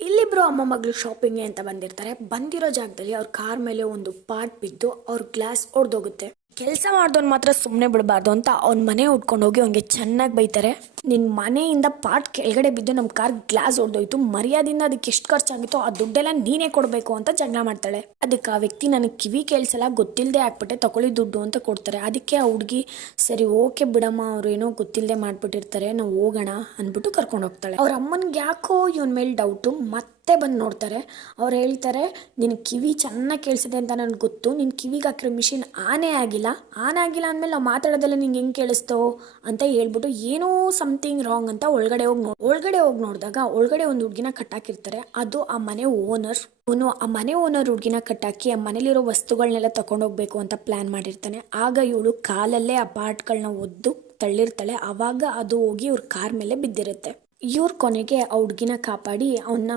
ಇಲ್ಲಿಬ್ರು ಅಮ್ಮ ಮಗಳು ಶಾಪಿಂಗ್ ಅಂತ ಬಂದಿರ್ತಾರೆ. ಬಂದಿರೋ ಜಾಗದಲ್ಲಿ ಅವ್ರ ಕಾರ್ ಮೇಲೆ ಒಂದು ಪಾಟ್ ಬಿದ್ದು ಅವ್ರ ಗ್ಲಾಸ್ ಒಡೆದೋಗುತ್ತೆ. ಕೆಲಸ ಮಾಡ್ದವ್ನು ಮಾತ್ರ ಸುಮ್ಮನೆ ಬಿಡಬಾರ್ದು ಅಂತ ಅವ್ನ ಮನೆ ಉಟ್ಕೊಂಡು ಹೋಗಿ ಅವ್ನಿಗೆ ಚೆನ್ನಾಗಿ ಬೈತಾರೆ. ನಿನ್ನ ಮನೆಯಿಂದ ಪಾಟ್ ಕೆಳಗಡೆ ಬಿದ್ದು ನಮ್ಮ ಕಾರ್ ಗ್ಲಾಸ್ ಒಡೆದೋಯ್ತು, ಮರ್ಯಾದಿಂದ ಅದಕ್ಕೆ ಎಷ್ಟು ಖರ್ಚಾಗಿತ್ತು ಆ ದುಡ್ಡೆಲ್ಲ ನೀನೇ ಕೊಡಬೇಕು ಅಂತ ಜಗಳ ಮಾಡ್ತಾಳೆ. ಅದಕ್ಕೆ ಆ ವ್ಯಕ್ತಿ ನನಗೆ ಕಿವಿ ಕೇಳಿಸಲ್ಲ, ಗೊತ್ತಿಲ್ಲದೆ ಹಾಕ್ಬಿಟ್ಟೆ, ತಗೊಳ್ಳಿ ದುಡ್ಡು ಅಂತ ಕೊಡ್ತಾರೆ. ಅದಕ್ಕೆ ಆ ಹುಡುಗಿ ಸರಿ ಓಕೆ ಬಿಡಮ್ಮ, ಅವ್ರು ಏನೋ ಗೊತ್ತಿಲ್ಲದೆ ಮಾಡ್ಬಿಟ್ಟಿರ್ತಾರೆ, ನಾವು ಹೋಗೋಣ ಅಂದ್ಬಿಟ್ಟು ಕರ್ಕೊಂಡು ಹೋಗ್ತಾಳೆ. ಅವ್ರ ಅಮ್ಮನಿಗೆ ಯಾಕೋ ಇವನ್ ಮೇಲೆ ಡೌಟು. ಮತ್ತೆ ಬಂದು ನೋಡ್ತಾರೆ. ಅವ್ರು ಹೇಳ್ತಾರೆ, ನಿನ್ನ ಕಿವಿ ಚೆನ್ನಾಗಿ ಕೇಳಿಸಿದೆ ಅಂತ ನನಗೆ ಗೊತ್ತು, ನಿನ್ನ ಕಿವಿಗೆ ಹಾಕಿರೋ ಮಿಷಿನ್ ಆನೇ ಆಗಿಲ್ಲ ಅಂದಮೇಲೆ ನಾವು ಮಾತಾಡೋದೆಲ್ಲ ನಿಂಗೆ ಹೆಂಗೆ ಕೇಳಿಸ್ತೋ ಅಂತ ಹೇಳ್ಬಿಟ್ಟು ಏನೋ ಸಮಥಿಂಗ್ ರಾಂಗ್ ಅಂತ ಒಳಗಡೆ ಹೋಗಿ ನೋಡಿದಾಗ ಒಳಗಡೆ ಒಂದು ಹುಡುಗಿನ ಕಟ್ಟಾಕಿರ್ತಾರೆ. ಅದು ಆ ಮನೆ ಓನರ್. ಆ ಮನೆ ಓನರ್ ಹುಡುಗಿನ ಕಟ್ಟಾಕಿ ಆ ಮನೇಲಿರೋ ವಸ್ತುಗಳನ್ನೆಲ್ಲ ತಗೊಂಡೋಗ್ಬೇಕು ಅಂತ ಪ್ಲಾನ್ ಮಾಡಿರ್ತಾನೆ. ಆಗ ಇವಳು ಕಾಲಲ್ಲೇ ಆ ಪಾರ್ಟ್ಗಳನ್ನ ಒದ್ದು ತಳ್ಳಿರ್ತಾಳೆ. ಆವಾಗ ಅದು ಹೋಗಿ ಇವ್ರ ಕಾರ್ ಮೇಲೆ ಬಿದ್ದಿರುತ್ತೆ. ಇವ್ರ ಕೊನೆಗೆ ಆ ಹುಡುಗಿನ ಕಾಪಾಡಿ ಅವನ್ನ